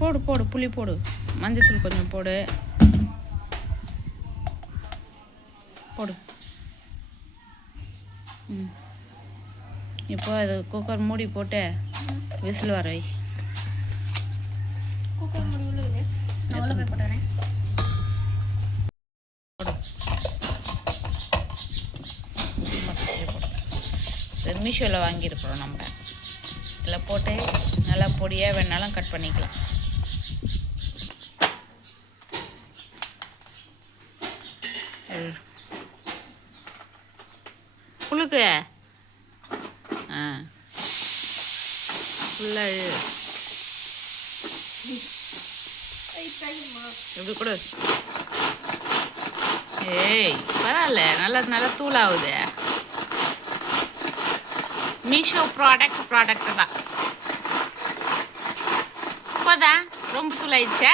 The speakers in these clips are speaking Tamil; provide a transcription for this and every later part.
போடு போடு புளி போடு, மஞ்சத்தூள் கொஞ்சம் போடு போடு. இப்போ அது குக்கர் மூடி போட்டு விசில் வர வை. குக்கர் மூடி உள்ளது நான் போய் போட்டுறேன். மீஷோவில் வாங்கியிருக்கிறோம் நம்ம. இதில் போட்டு நல்லா பொடியாக வேணாலும் கட் பண்ணிக்கலாம். புழுக்கு ஃபுல்லாக எப்படி கொடு. ஏய் பரவாயில்ல, நல்லா நல்லா தூளாகுது. மீஷோ ப்ராடக்ட் தான். போதா, ரொம்ப தூளாயிடுச்சா?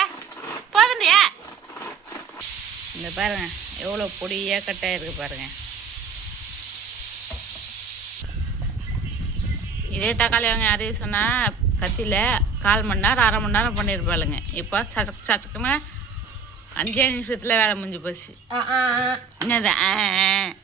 போதுண்டியா? இந்த பாருங்க எவ்வளோ பொடியாக கட்டாக இருக்குது பாருங்க. இதே தக்காளி வாங்க யாரையும் சொன்னால் கத்தியில் 1/4 மணி நேரம் 1/2 மணி நேரம் பண்ணியிருப்பாளுங்க. இப்போ சச்சக்குன்னு 5 நிமிஷத்தில் வேலை முடிஞ்சு போச்சு. என்னதான்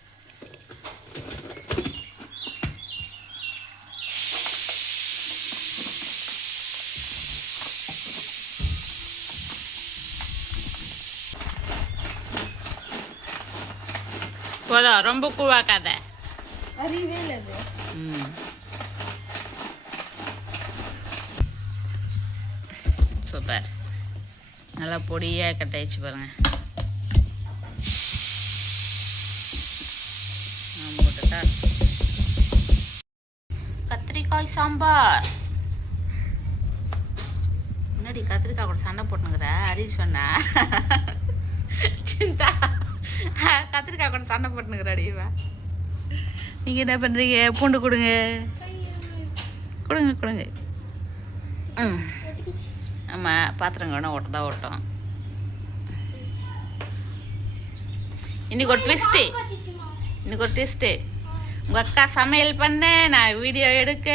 போதும், ரொம்ப கூவாக்காத. சூப்பர், நல்லா பொடியாக கட்டாயிடுச்சு பாருங்க. போட்டுட்டா கத்திரிக்காய் சாம்பார். முன்னாடி கத்திரிக்காய் கூட சண்டை போட்டுனுங்கிற ஹரிஷ் சொன்னா சிந்தா கத்திரிக்காய் கூட சண்டை போட்டுனுங்கிறாடி. நீங்கள் என்ன பண்ணுறீங்க? பூண்டு கொடுங்க கொடுங்க கொடுங்க. ஆமாம், பாத்திரம் வேணா ஓட்டதான் ஓட்டும். இன்னைக்கு ஒரு ட்விஸ்ட்டு. உங்கள் அக்கா சமையல் பண்ண, நான் வீடியோ எடுக்க.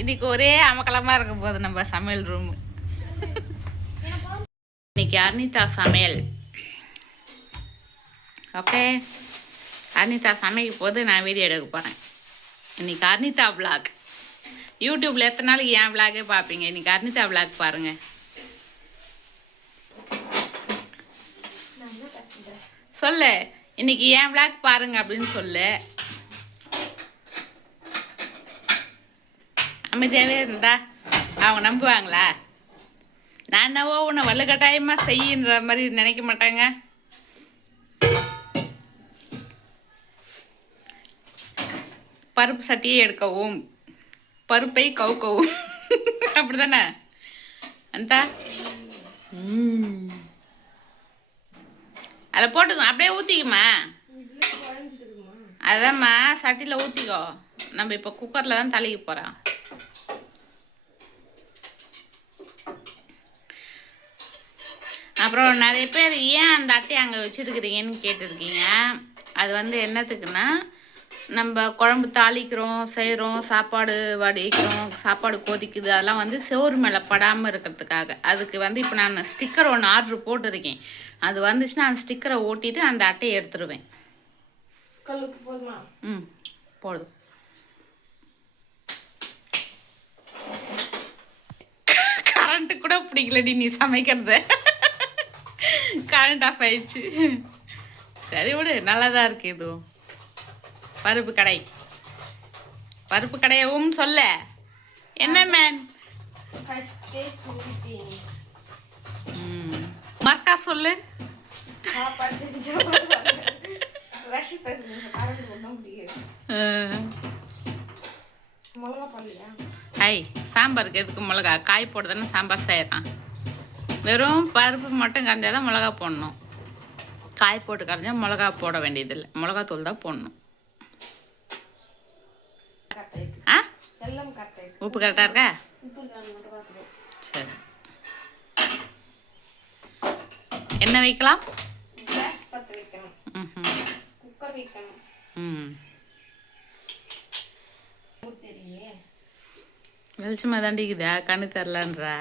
இன்னைக்கு ஒரே அமக்கலமாக இருக்கும் போது நம்ம சமையல் ரூமு. இன்னைக்கு அனிதா சமையல். ஓகே, அனிதா சமைக்கும் போது நான் வீடியோ எடுக்க போகிறேன். இன்றைக்கி அனிதா விளாக். யூடியூப்பில் எத்தனை நாளைக்கு என் விளாகே பார்ப்பீங்க. இன்றைக்கி அனிதா விளாக் பாருங்கள். சொல்லு, இன்னைக்கு என் விளாக் பாருங்க அப்படின்னு சொல்லு. அமைதியாகவே இருந்தா அவங்க நம்புவாங்களா? நான் என்னவோ உன்னை வலுக்கட்டாயமாக செய்யுன்ற மாதிரி நினைக்க மாட்டாங்க. பருப்பு சட்டியை எடுக்கவும், பருப்பை கவுக்கவும், அப்படி தானே அந்த அதில் போட்டுக்கோ. அப்படியே ஊற்றிக்குமா? அதாம்மா, சட்டியில் ஊற்றிக்கோ. நம்ம இப்போ குக்கரில் தான் தளிக்க போகிறோம். அப்புறம் நிறைய பேர் ஏன் அந்த அட்டையை அங்கே வச்சுருக்கிறீங்கன்னு கேட்டிருக்கீங்க. அது வந்து என்னத்துக்குன்னா, நம்ம குழம்பு தாளிக்கிறோம், செய்கிறோம், சாப்பாடு வடிக்கிறோம், சாப்பாடு கொதிக்குது, அதெல்லாம் வந்து சோறு மேலே படாமல் இருக்கிறதுக்காக. அதுக்கு வந்து இப்போ நான் ஸ்டிக்கர் ஒன்று ஆர்டர் போட்டிருக்கேன். அது வந்துச்சுன்னா அந்த ஸ்டிக்கரை ஓட்டிட்டு அந்த அட்டையை எடுத்துருவேன். போதும். கரண்ட்டு கூட பிடிக்கலடி நீ சமைக்கிறது. கரண்ட் ஆஃப் ஆயிடுச்சு. சரி விடு, நல்லதாக இருக்கு. இதுவும் பருப்பு கடையவும் சொல்ல. என்ன மேன் மர்க்கா சொல்லு. ஐ சாம்பாருக்கு எதுக்கு மிளகா? காய் போட்டு தானே சாம்பார் செய்யறான். வெறும் பருப்பு மட்டும் கரைஞ்சாதான் மிளகா போடணும். காய் போட்டு கரைஞ்சா மிளகா போட வேண்டியதில்லை. மிளகாத்தூள் தான் போடணும். உப்பு கரெக்டாக இருக்கா? சரி, என்ன வைக்கலாம்? வெளிச்சமாக தாண்டிக்குதா? கண்ணு தரலான்றா?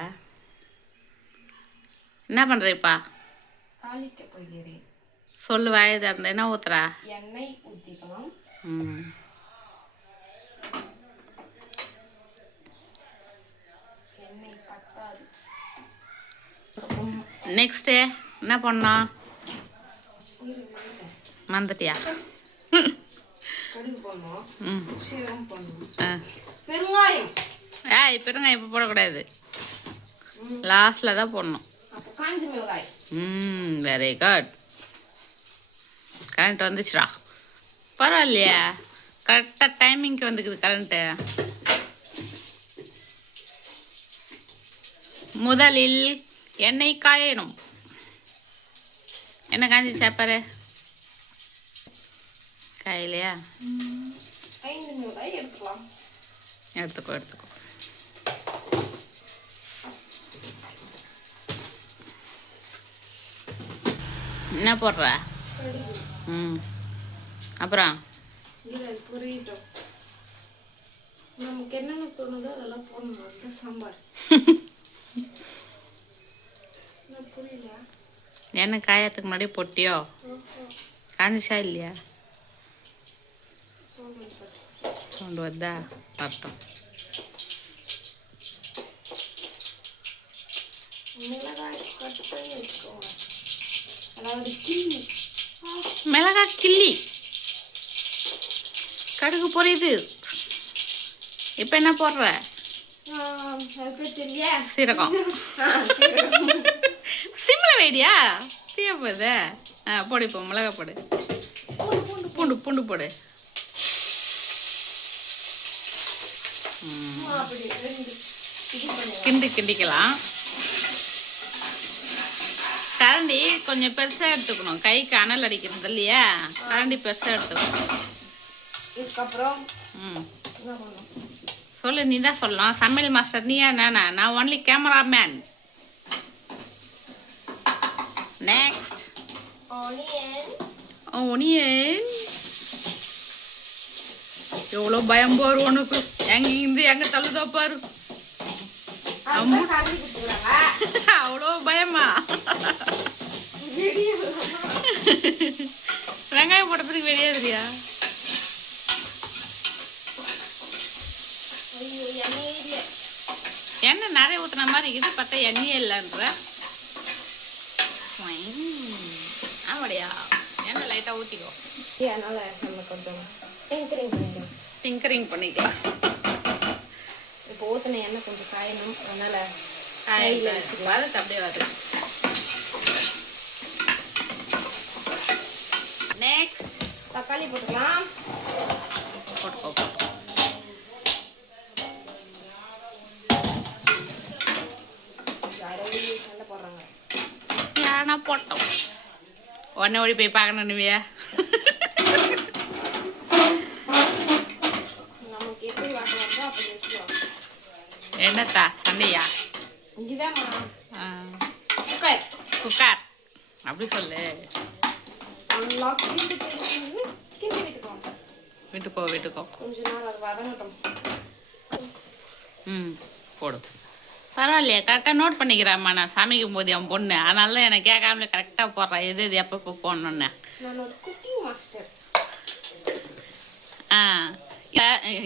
என்ன பண்ணுறேப்பா? தாளிக்க போகிறேன். சொல்லு, வாயை திறந்து என்ன ஊத்துறா? எண்ணெய் ஊற்றிக்கலாம். ம். எண்ணெய் பத்தாது. நெக்ஸ்ட்டு என்ன பண்ணோம்? மறந்துட்டியா? கடுகு போடணும். ம். சீரகம் போடணும். ஆ. பெருங்காயம். ஏய், பெருங்காயம் இப்போ போடக்கூடாது, லாஸ்ட்டில் தான் போடணும். அப்போ காஞ்ச மிளகாய். Very good. கரண்ட் வந்துச்சுடா. பரவாயில்லையா, கரெக்டாக டைமிங்க்கு வந்துக்குது கரண்ட்டு. முதலில் எண்ணெய் காயணும். என்ன காஞ்சிச்சா பாரு? காயிலையா? 5 மிளகாய் எடுத்துக்கலாம். எடுத்துக்கோ. என்ன போடுற? கடுகு. ம். அப்புறம் இது புரியட்டும். நமக்கு என்னென்ன தோணுதோ அதெல்லாம் போடணும். அதுதான் சாம்பார். புரியல. எண்ணெய் காயத்துக்கு முன்னாடி பொட்டியோ? காஞ்சிச்சா இல்லையா? சவுண்டு வருதா? வரட்டும். மிளகாய் கட் பண்ணி வச்சுக்கோங்க. அதாவது கிள்ளி. மிளகாய் கிள்ளி. கடுகு பொரியுது. இப்போ என்ன போடுற? அது தெரியல. சீரகம். சிம்மில் வைடியா? தீய போகுது. போடு, இப்போ மிளகாய் போடு. பூண்டு போடு. கிண்டிக்கலாம். கரண்டி கொஞ்சம் பெருசாக எடுத்துக்கணும், கைக்கு அனல் அடிக்கிறது இல்லையா? கரண்டி பெருசாக எடுத்துக்கணும். இதுக்கப்புறம் சொல்லு, நீ தான் சொல்லணும். சமையல் மாஸ்டர் நீயா நானா? நான் ஒன்லி கேமராமேன். Next onion. எவ்வளோ பயம் பாரு உனக்கு. எங்க தள்ளுதோ பாரு. அவ்வளோ பயமா? வெங்காயம் போட்டதுக்கு வெளியாதுரியா? எண்ணெய் நிறைய ஊற்றின மாதிரி இது பார்த்தா எண்ணெயே இல்லைன்ற. ஆமாடியா, எண்ணெய் லைட்டாக ஊற்றிக்கோ. அதனால நம்ம கொஞ்சம் டிங்கரிங் பண்ணிக்கலாம். இப்போ ஊற்றின எண்ணெய் கொஞ்சம் காயணும். அதனால வதத்து அப்படியே வதக்கு. நெக்ஸ்ட் தக்காளி போட்டுக்கலாம். போட்டுக்கோ. சண்டை போடுறாங்க. ஏன்னா போட்டோம். உடனே ஓடி போய் பார்க்கணுன்னுவியா? நமக்கு எப்படி வாட்டோ அப்படி வச்சுக்கலாம். என்னத்தா சண்டையா? இதுதான் குக்கர் அப்படி சொல்லு. நல்லா கிண்டி விட்டுக்கோ. கொஞ்ச நேரம் அது வதங்கட்டும். போடு. பரவாயில்லையா, கரெக்டாக நோட் பண்ணிக்கிறாம்மா. நான் சமைக்கும் போது என் பொண்ணு, அதனால தான் எனக்கு கேட்காமலே கரெக்டாக போடுறேன் எது எப்பப்போ போடணுன்னு. நான் ஒரு குக்கிங் மாஸ்டர்.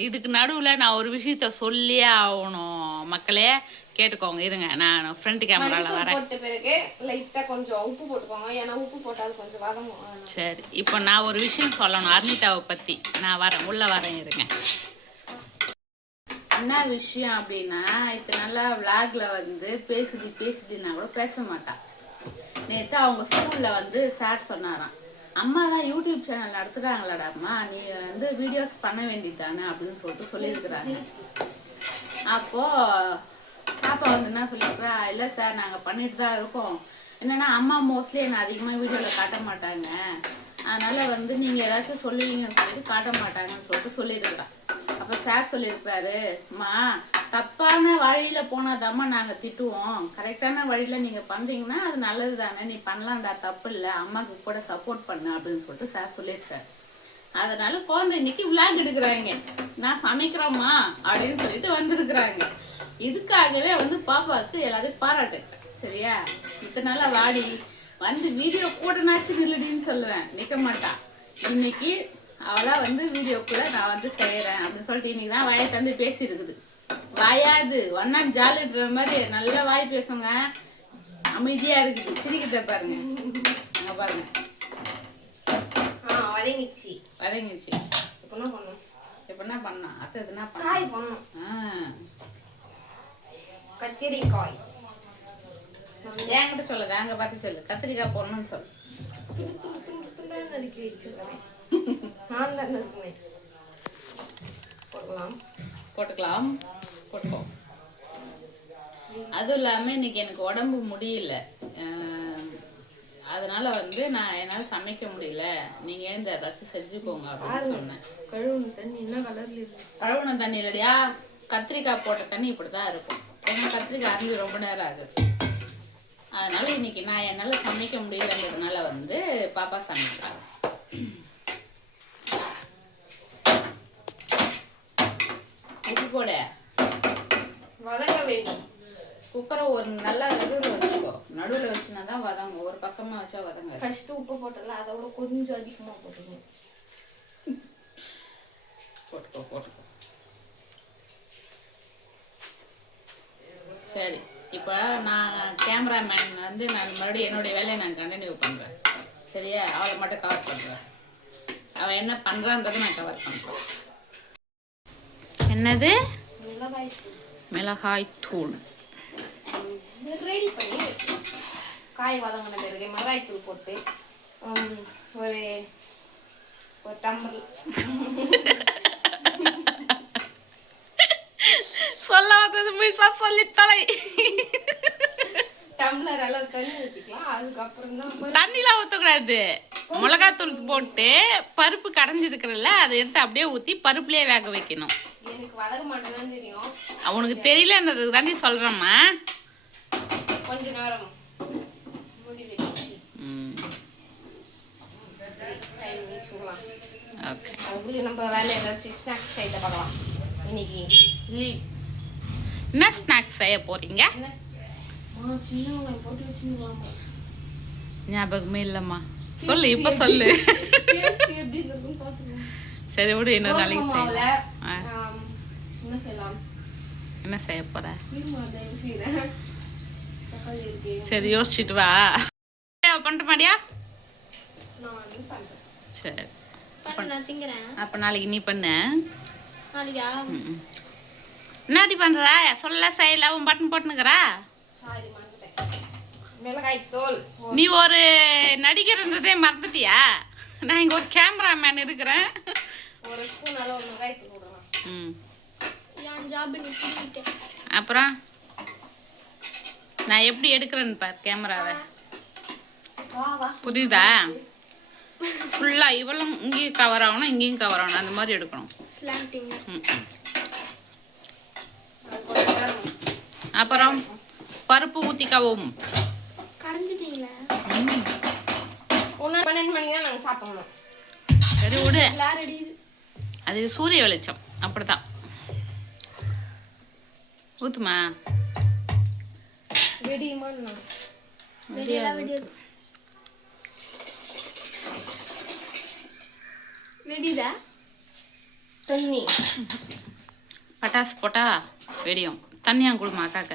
இதுக்கு நடுவில் நான் ஒரு விஷயத்த சொல்லியே ஆகணும். மக்களே கேட்டுக்கோங்க, இருங்க, நான் ஃப்ரண்ட் கேமராவில் வரேன். போட்ட பிறகு லைட்டாக கொஞ்சம் உப்பு போட்டுக்கோங்க. ஏன்னா உப்பு போட்டால் கொஞ்சம் வதங்கும். சரி, இப்போ நான் ஒரு விஷயம் சொல்லணும் அர்னிதாவை பற்றி. நான் வரேன், உள்ளே வரேன், இருங்க. என்ன விஷயம் அப்படின்னா, இப்போ நல்லா விளாக்ல வந்து பேசிட்டுனா கூட பேச மாட்டான். நேற்று அவங்க ஸ்கூலில் வந்து சார் சொன்னாராம், அம்மா தான் யூடியூப் சேனல் நடத்துகிறாங்களாடாம்மா, நீ வந்து வீடியோஸ் பண்ண வேண்டியதானே அப்படின்னு சொல்லிட்டு சொல்லியிருக்கிறாங்க. அப்போது பாப்பா வந்து என்ன சொல்லியிருக்கிறா, இல்லை சார் நாங்கள் பண்ணிட்டு தான் இருக்கோம், என்னென்னா அம்மா மோஸ்ட்லி என்னை அதிகமாக வீடியோவில் காட்ட மாட்டாங்க, அதனால் வந்து நீங்கள் ஏதாச்சும் சொல்லுவீங்கன்னு சொல்லிட்டு காட்ட மாட்டாங்கன்னு சொல்லிட்டு சொல்லியிருக்கிறான். அப்போ சார் சொல்லியிருக்காரு, அம்மா தப்பான வழியில் போனாதாம்மா நாங்கள் திட்டுவோம், கரெக்டான வழியில் நீங்கள் பண்ணுறீங்கன்னா அது நல்லது தானே, நீ பண்ணலாம்டா, தப்பு இல்லை, அம்மாவுக்கு கூட சப்போர்ட் பண்ணு அப்படின்னு சொல்லிட்டு சார் சொல்லியிருக்காரு. அதனால குழந்தை இன்னைக்கு விளாக் எடுக்கிறாங்க, நான் சமைக்கிறோம்மா அப்படின்னு சொல்லிட்டு வந்திருக்கிறாங்க. இதுக்காகவே வந்து பாப்பாவுக்கு எல்லாத்தையும் பாராட்டு. சரியா? இத்தனை நாளா வாடி வந்து வீடியோ கூடனாச்சும் நில்லுடின்னு சொல்லுவேன், நிற்க மாட்டா. இன்னைக்கு அவளா வந்து வீடியோ கூட நான் வந்து செய்கிறேன் அப்படின்னு சொல்லிட்டு இன்னைக்கு தான் வாயை தந்து பேசியிருக்குது. வாயாது ஒன்னா ஜாலின்ற மாதிரி நல்ல வாய் பேசுங்க, அமைதியா இருக்குது. சிரிக்கிறத பாருங்க, அங்க பாருங்க. வதங்கிச்சு வதங்கிச்சு. இப்போ என்ன பண்ணும்? இப்போ என்ன பண்ணா அத்தை எதுனா காய் பண்ணும். கத்திரிக்காய் என்கிட்ட சொல்லுங்க, அங்க பார்த்து சொல்லு. கத்திரிக்காய் போடணும்னு சொல்லு. நறுக்கி வச்சிருக்கேன். நான் தான் நறுக்குவேன். போடலாம். போட்டுக்கலாம், போட்டுக்கோ. அதுவும் இல்லாமல் இன்னைக்கு எனக்கு உடம்பு முடியல, அதனால வந்து நான் என்னால் சமைக்க முடியல. நீங்க இந்த ஏதாச்சும் செஞ்சுக்கோங்க அப்படின்னு சொன்னேன். கழுவுன தண்ணி என்ன கலர்ல இருக்கு? கழுவுன தண்ணி இல்லையா, கத்திரிக்காய் போட்ட தண்ணி இப்படிதான் இருக்கும். ஏன்னா கத்திரிக்காய் அரைஞ்சி ரொம்ப நேரம் ஆகுது. அதனால இன்னைக்கு நான் என்னால் சமைக்க முடியலன்றதுனால வந்து பாப்பா சமைக்கிறாங்க. உப்பு போட வதங்க வேண்டும். குக்கரை ஒரு நல்லா நடுவில் வச்சுக்கோ. நடுவில் வச்சுனா தான் வதங்கும், ஒரு பக்கமாக வச்சா வதங்க. ஃபர்ஸ்ட் உப்பு போட்டல, அதோட கொஞ்சம் அதிகமாக போட்டுக்கணும். போட்டுக்கோ போட்டுக்கோ. சரி, இப்போ நான் கேமராமேன் வந்து நான் மறுபடியும் என்னுடைய வேலையை நான் கண்டினியூ பண்ணுறேன். சரியா? அவளை மட்டும் கவர் பண்ணுறேன். அவள் என்ன பண்ணுறான்றதை நான் கவர் பண்ணுறேன். என்னது? மிளகாய் தூள் ரெடி பண்ணி வச்சுக்கணும். காய் வதங்கின பிறகு மிளகாய் தூள் போட்டு ஒரு டம்ளர் சொல்ல வந்தது முழுசா சொல்லி தலை. டம்ளர் அளவு தண்ணி ஊற்றிக்கலாம். அதுக்கப்புறம் தான் தண்ணிலாம் ஊற்றக்கூடாது. மிளகாய் தூள் போட்டு பருப்பு கடைஞ்சிருக்கிறல்ல, அதை எடுத்து அப்படியே ஊற்றி பருப்புலேயே வேக வைக்கணும். எனக்கு வதக்க மாட்டேன்னு தெரியும். அவனுக்கு தெரியலன்றதுக்கு தாண்டி சொல்கிறேம்மா. கொஞ்ச நேரம் மூடி வச்சு ஓகே. அதுக்குள்ளே நம்ம வேலை ஏதாச்சும் ஸ்நாக்ஸ் செய்த பார்க்கலாம். இன்னைக்கு லீவ். என்ன ஸ்நாக்ஸ் செய்ய போறீங்க? சின்ன வெங்காயம் போட்டு வச்சுக்கலாமா? ஞாபகமே இல்லைம்மா. சொல்லு, இப்போ சொல்லு. எப்படி இருக்குன்னு பார்த்துக்கலாம். சரி விடு, இன்னொரு நாளைக்கு செய்யலாம். என்ன செய்யலாம்? என்ன செய்ய போற? தக்காளி இருக்கு. சரி யோசிச்சுட்டு வா. பண்ணிட்டு மாடியா? சரி அப்ப நாளைக்கு நீ பண்ணு. என்னடி பண்ற? சொல்ல செய்யல, உன் பட்டன் போட்டுனுக்குறா. மிளகாய் தூள். நீ ஒரு நடிக்கிறதே மறந்துட்டியா? நான் இங்க ஒரு கேமராமேன் இருக்கிறேன். ஒரு ஸ்பூன் அளவு மிளகாய் தூள் போடலாம். அப்புறம் நான் எப்படி எடுக்கிறேன்னு பாரு கேமராவை. புரியுதா? ஃபுல்லா இவளும் இங்கேயும் கவர் ஆகணும், இங்கேயும் கவர் ஆகணும், அந்த மாதிரி எடுக்கணும். அப்புறம் பருப்பு ஊத்திக்கவும். ஒன்று 12 மணிக்கு தான் நாங்கள் சாப்பிடணும். சரி விடு, அது சூரிய வெளிச்சம் அப்படித்தான். ஊத்துமா? தண்ணி பட்டாசு போட்டா வெடியும். தண்ணியா கொடுமா அக்காக்க.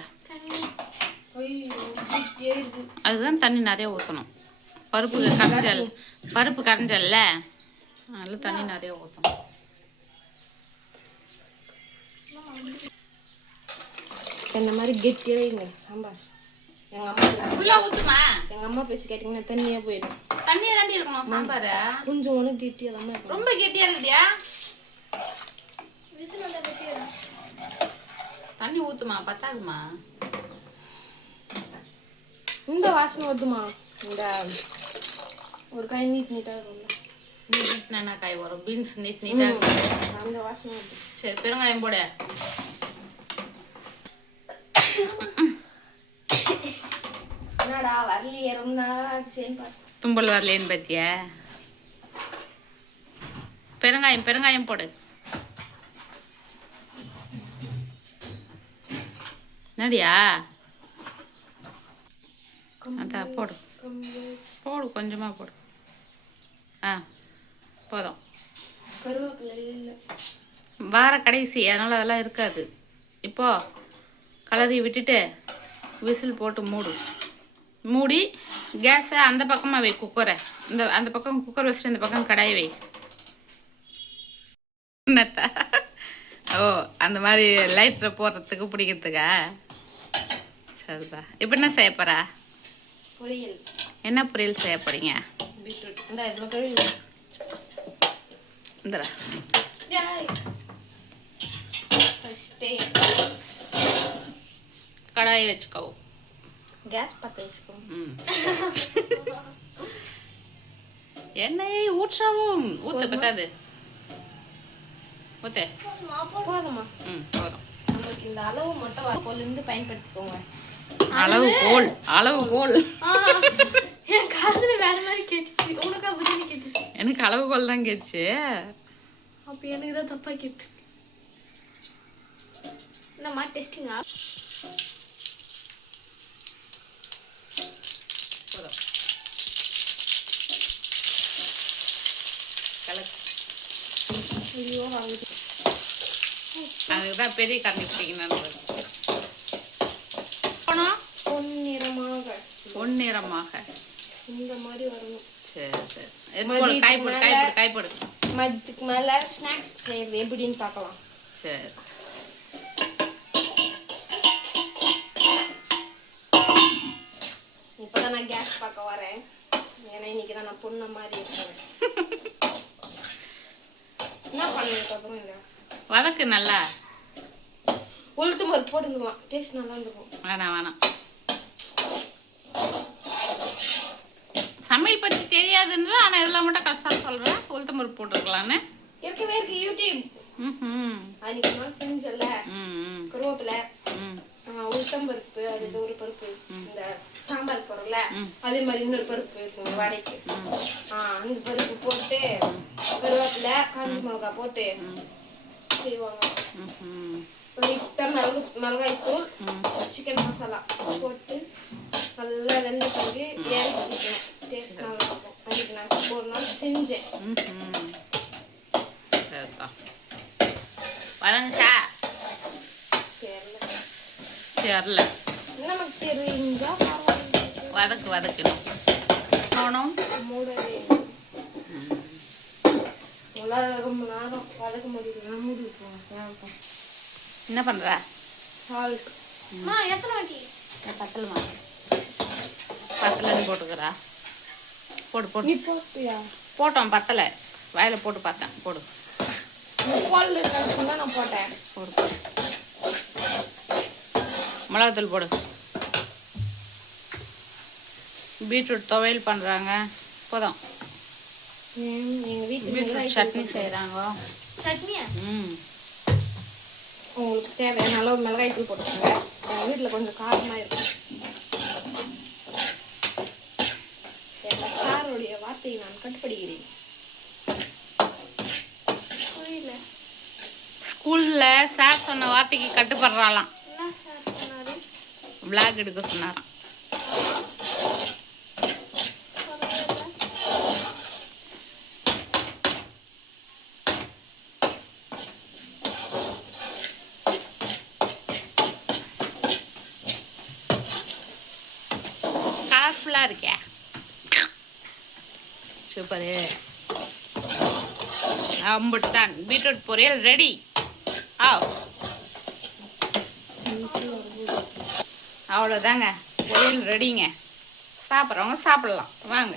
அதுதான் தண்ணி நிறைய ஊற்றணும். பருப்பு கரைஞ்சல்ல, அதில் தண்ணி நிறைய ஊற்றணும். இந்த மாதிரி கெட்டியாக வைங்க சாம்பார். எங்கள் அம்மா பேச்சு கேட்டிங்கன்னா தண்ணியாக போயிடும். தண்ணியா தாண்டி இருக்கணும் சாம்பார். கொஞ்சம் ஒன்று கெட்டியாக தான் இருக்கும். ரொம்ப கெட்டியா இருக்குடியா? தண்ணி ஊத்துமா, பத்தாதுமா. இந்த வாசனை வருதுமா. இந்த ஒரு காய் நீட்டாக இருக்கும்ல. நீட்னா காய் வரும். பீன்ஸ் நீட்டாக இருக்கும். அந்த வாசனை வருது. சரி பெருங்காயம் போட. என்னடா வரலையே, ரொம்ப நேரம் தும்பல் வரலேன்னு பார்த்தியா? பெருங்காயம் போடு. நடியா அதான் போடு போடு, கொஞ்சமாக போடு. ஆ போதும். கருவேப்பிலை இல்லை. வார கடைசி, அதனால் அதெல்லாம் இருக்காது. இப்போ கலரி விட்டுட்டு விசில் போட்டு மூடி கேஸை அந்த பக்கமாக வை. குக்கரை அந்த பக்கம் குக்கர் வச்சுட்டு இந்த பக்கம் கடாயை வை. என்னத்தா? ஓ, அந்த மாதிரி லைட்டர் போடுறதுக்கு பிடிக்கிறதுக்கா? சரிதா. இப்போ என்ன செய்ய போகிறா? பொரியல். என்ன பொரியல் செய்ய போகிறீங்க? பீட்ரூட். இந்த இதில் கழுவி இந்தடா. கடாயை வச்சுக்கோ. கேஸ் பற்ற வச்சுக்கோ. எண்ணெயை ஊற்றவும். ஊற்ற பத்தாது. ஊற்று. போதுமா? போதும். நமக்கு இந்த அளவு மட்டும் பொருளிருந்து பயன்படுத்திக்கோங்க. அளவுகோல். என் காதுல வேற மாதிரி கேட்டுச்சு. உனக்கு அப்படி கேட்டு? எனக்கு அளவுகோல் தான் கேட்டுச்சு. அப்ப எனக்கு தான் தப்பா கேட்டு. நம்ம டெஸ்டிங்கா? அதுதான் பெரிய கண்ணி பிடிக்கணும். பொன்னிறமாக இந்த மாதிரி வரணும். சரி சரி. காய்போடு. மதியத்துக்கு மேல ஸ்நாக்ஸ் செய்யறது எப்படின்னு பார்க்கலாம். சரி. இப்பதான் நான் கேஸ் பார்க்க வரேன். ஏன்னா இன்னைக்கு தான் நான் பொண்ணு மாதிரி இருக்கிறேன். என்ன பண்ணதுக்கு அப்புறம் இதை வதக்கு நல்லா. உளுத்து பருப்பு போட்டுக்கலாம். டேஸ்ட் நல்லா இருக்கும். வேணாம். சமையல் பற்றி தெரியாதுன்ற, ஆனால் இதெல்லாம் மட்டும் கஷ்டம் சொல்கிறேன். உளுத்தம் பருப்பு போட்டுக்கலான்னு இருக்கவே இருக்கு யூடியூப். அன்னைக்கு நான் செஞ்சல கருவேப்பிலை, உளுத்தம் பருப்பு, அது ஒரு பருப்பு, இந்த சாம்பார் போறல அதே மாதிரி இன்னொரு பருப்பு இருக்குங்க வடைக்கு. அந்த பருப்பு போட்டு கருவேப்பிலை, காஞ்சி மிளகா போட்டு செய்வாங்க. மிளகாய் தூள், சிக்கன் மசாலா போட்டு நல்லா வெந்த பிறகு இறக்கிக்கணும். டேஸ்ட் நல்லா இருக்கும். அன்னைக்கு நான் ஒரு நாள் செஞ்சேன். வதங்கா தெரியல. நமக்கு தெரிஞ்சா வதக்கணும். ரொம்ப நேரம் வதக்க முடியல. மூடி வைப்போம். என்ன பண்ற? சால்ட். எத்தனை வாட்டி? பத்தலமா போட்டுக்கிறா. போடு. நீ போட்டியா? போட்டோம். பத்தலை. வாயில போட்டு பார்த்தேன். போடு. நான் போட்டேன். போடு. மிளகாத்தூள் போடு. பீட்ரூட் துவையல் பண்றாங்க. போதும். எங்க வீட்டுல பீட்ரூட் சட்னி செய்யறாங்க. சட்னியா? உங்களுக்கு தேவையான அளவு மிளகாய் தூள் போட்டுக்கோங்க. எங்கள் வீட்டில் கொஞ்சம் காரமாக இருக்கும். எங்கள் சாருடைய வார்த்தையை நான் கட்டுப்படுகிறேன். புரியல. ஸ்கூலில் சார் சொன்ன வார்த்தைக்கு கட்டுப்படுறாளாம். என்ன சார் சொன்னாரு? விளாக் எடுக்க சொன்னாராம். கலர்ஃபுல்லாக இருக்கே. சூப்பரு. அம்புட்டான் பீட்ரூட் பொரியல் ரெடி. அவ்வளோதாங்க, பொரியல் ரெடிங்க. சாப்பிட்றவங்க சாப்பிடலாம் வாங்க.